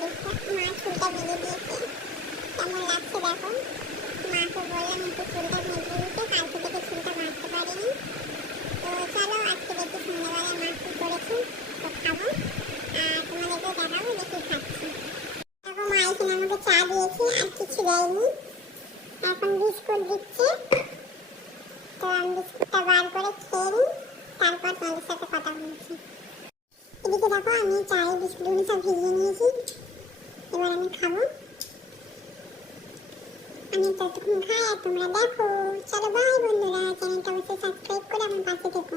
চুলটা বেঁধে দিয়েছে, কেমন লাগছে দেখো। মাকে বললাম একটু চুলটা বেঁধে দিতে, কালকে থেকে চুলটা বাঁধতে পারিনি। তো চলো আজকে দেখি সন্ধ্যাবেলায় মা কি করেছে, তো খাবো আর তোমাদেরকে দেখাবো যে কি খাচ্ছি। দেখো মা এখানে আমাকে চা দিয়েছে, আর কিছু দেয়নি, এখন বিস্কুট দিচ্ছে। তো আমি বিস্কুটটা বার করে খেয়ে নিই, তারপর তোমাদের সাথে কথা বলছি। এদিকে দেখো আমি চায়ে বিস্কুটগুলো সব ভিজিয়ে নিয়েছি, এবার আমি খাবো। আমি ততক্ষণ খাই আর তোমরা দেখো। চলো বাই বন্ধুরা, চ্যানেলটা অবশ্যই সাবস্ক্রাইব করে আমার পাশে থেকো।